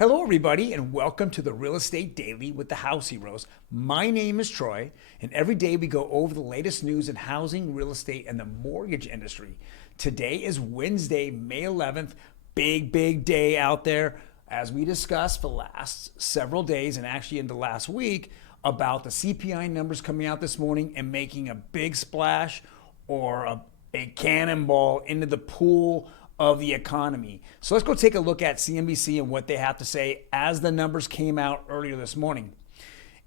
Hello, everybody, and welcome to the Real Estate Daily with the House Heroes. My name is Troy, and every day we go over the latest news in housing, real estate, and the mortgage industry. Today is Wednesday, May 11th. Big day out there, as we discussed for the last several days and actually into last week about the CPI numbers coming out this morning and making a big splash or a cannonball into the pool of the economy. So let's go take a look at CNBC and what they have to say as the numbers came out earlier this morning.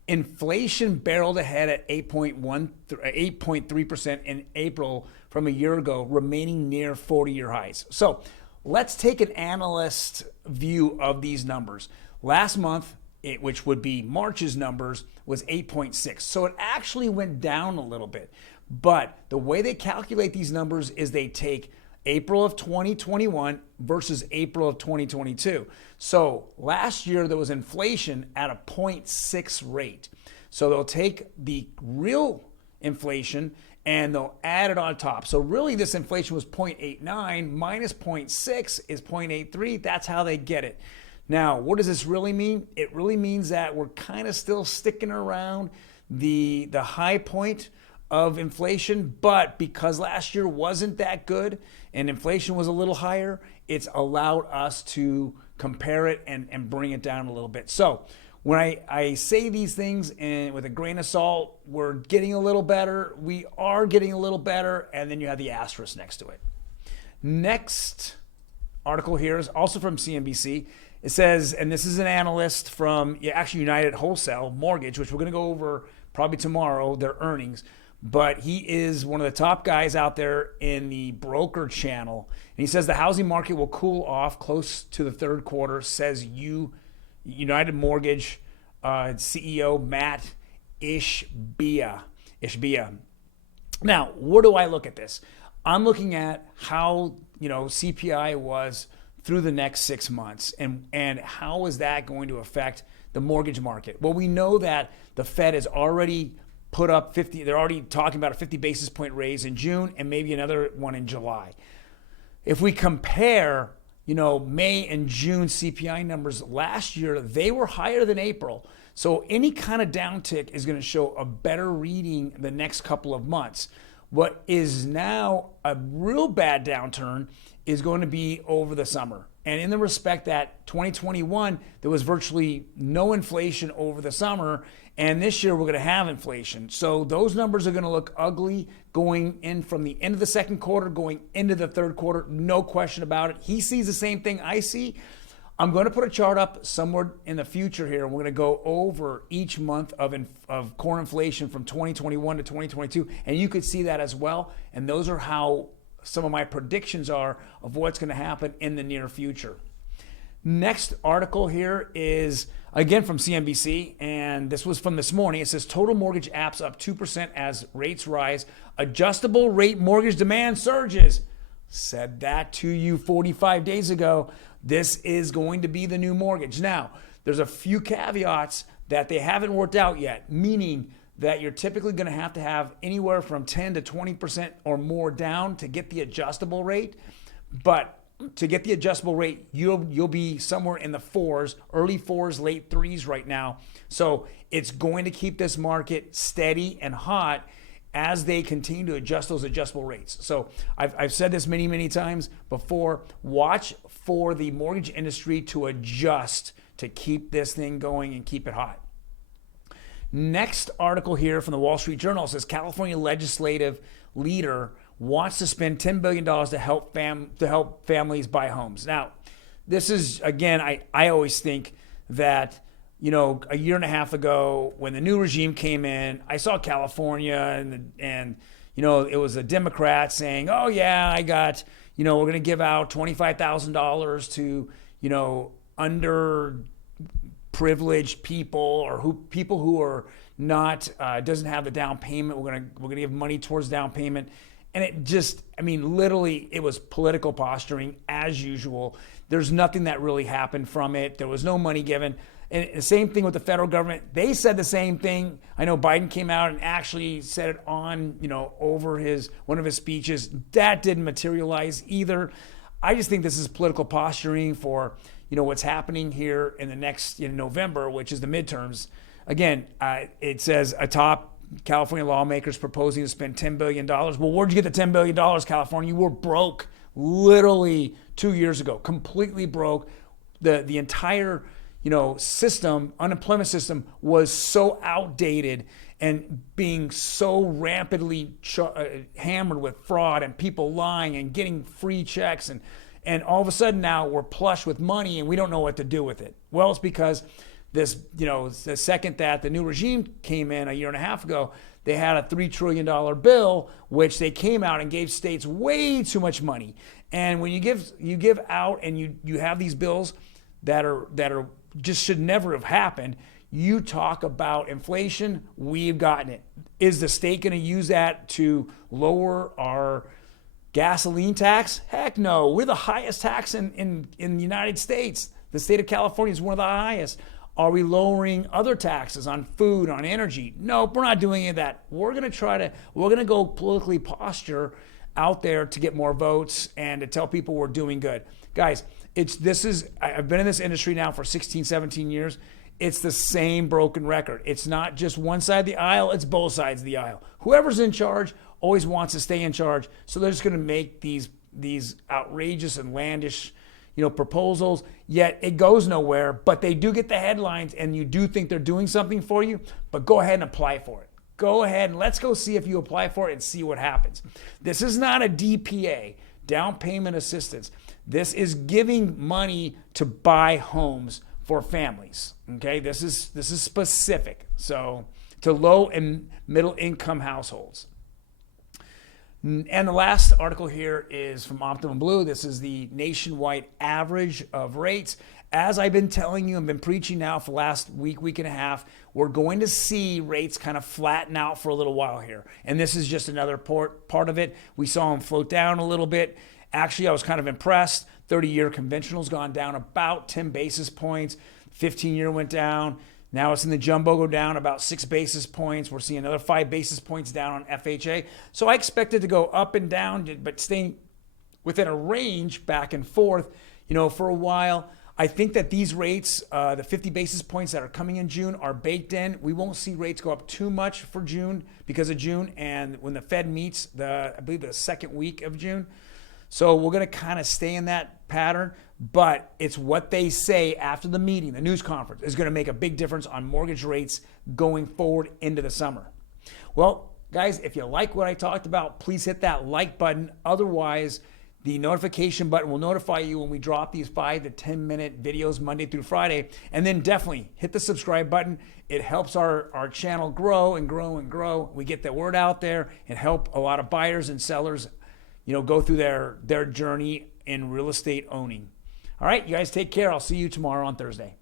Inflation barreled ahead at 8.3% in April from a year ago, remaining near 40-year highs. So let's take an analyst view of these numbers. Last month, which would be March's numbers, was 8.6. So it actually went down a little bit. But the way they calculate these numbers is they take April of 2021 versus April of 2022. So last year there was inflation at a 0.6 rate. So they'll take the real inflation and they'll add it on top. So really this inflation was 0.89 minus 0.6 is 0.83. That's how they get it. Now, what does this really mean? It really means that we're kind of still sticking around the high point of inflation, but because last year wasn't that good and inflation was a little higher, it's allowed us to compare it and bring it down a little bit. So when I say these things and with a grain of salt, we're getting a little better, we are getting a little better, and then you have the asterisk next to it. Next article here is also from CNBC. It says, and this is an analyst from actually United Wholesale Mortgage, which we're going to go over probably tomorrow, their earnings. But he is one of the top guys out there in the broker channel. And he says the housing market will cool off close to the third quarter, says United Mortgage CEO Matt Ishbia. Now, where do I look at this? I'm looking at how CPI was through the next 6 months and how is that going to affect the mortgage market? Well, we know that the Fed has already put up 50, they're already talking about a 50 basis point raise in June and maybe another one in July. If we compare, May and June CPI numbers last year, they were higher than April. So any kind of downtick is going to show a better reading the next couple of months. What is now a real bad downturn is going to be over the summer. And in the respect that 2021, there was virtually no inflation over the summer. And this year we're going to have inflation. So those numbers are going to look ugly going in from the end of the second quarter, going into the third quarter. No question about it. He sees the same thing I see. I'm going to put a chart up somewhere in the future here. We're going to go over each month of core inflation from 2021 to 2022. And you could see that as well. And those are how some of my predictions are of what's going to happen in the near future. Next article here is again from CNBC, and this was from this morning. It says total mortgage apps up 2% as rates rise. Adjustable rate mortgage demand surges. Said that to you 45 days ago. This is going to be the new mortgage. Now, there's a few caveats that they haven't worked out yet, meaning that you're typically going to have anywhere from 10 to 20% or more down to get the adjustable rate. But to get the adjustable rate, you'll be somewhere in the fours, early fours, late threes right now. So it's going to keep this market steady and hot as they continue to adjust those adjustable rates. So I've said this many times before. Watch for the mortgage industry to adjust to keep this thing going and keep it hot. Next article here from the Wall Street Journal says California legislative leader wants to spend $10 billion to help families buy homes. Now, this is, again, I always think that, a year and a half ago when the new regime came in, I saw California and it was a Democrat saying, oh yeah, I got, we're going to give out $25,000 to, underprivileged people or people who are not, doesn't have the down payment. We're going to give money towards down payment. And it just, literally, it was political posturing as usual. There's nothing that really happened from it. There was no money given. And the same thing with the federal government. They said the same thing. I know Biden came out and actually said it on, over one of his speeches. That didn't materialize either. I just think this is political posturing for, what's happening here in the next November, which is the midterms. Again, it says atop California lawmakers proposing to spend $10 billion. Well, where'd you get the $10 billion, California? You were broke literally 2 years ago, completely broke. The entire system, unemployment system, was so outdated and being so rampantly hammered with fraud and people lying and getting free checks. And all of a sudden now we're plush with money and we don't know what to do with it. Well, it's because this, the second that the new regime came in a year and a half ago, they had a $3 trillion bill, which they came out and gave states way too much money. And when you give out and you have these bills that are just should never have happened, you talk about inflation, we've gotten it. Is the state going to use that to lower our gasoline tax? Heck no. We're the highest tax in the United States. The state of California is one of the highest. Are we lowering other taxes on food, on energy? No, we're not doing any of that. We're going to go politically posture out there to get more votes and to tell people we're doing good. Guys, I've been in this industry now for 16, 17 years. It's the same broken record. It's not just one side of the aisle, it's both sides of the aisle. Whoever's in charge always wants to stay in charge, so they're just going to make these outrageous and outlandish proposals, yet it goes nowhere, but they do get the headlines and you do think they're doing something for you, but go ahead and apply for it. Go ahead and let's go see if you apply for it and see what happens. This is not a DPA, down payment assistance. This is giving money to buy homes for families. Okay, this is specific. So to low and middle income households. And the last article here is from Optimum Blue. This is the nationwide average of rates. As I've been telling you and been preaching now for the last week and a half, we're going to see rates kind of flatten out for a little while here. And this is just another part of it. We saw them float down a little bit. Actually, I was kind of impressed. 30-year conventional's gone down about 10 basis points. 15-year went down. Now it's in the jumbo go down about 6 basis points. We're seeing another 5 basis points down on FHA. So I expect it to go up and down, but staying within a range back and forth, for a while. I think that these rates, the 50 basis points that are coming in June, are baked in. We won't see rates go up too much for June because of June and when the Fed meets, I believe the second week of June. So we're going to kind of stay in that pattern, but it's what they say after the meeting, the news conference, is going to make a big difference on mortgage rates going forward into the summer. Well, guys, if you like what I talked about, please hit that like button. Otherwise, the notification button will notify you when we drop these 5 to 10 minute videos Monday through Friday. And then definitely hit the subscribe button. It helps our channel grow and grow and grow. We get the word out there and help a lot of buyers and sellers go through their journey in real estate owning. All right, you guys take care. I'll see you tomorrow on Thursday.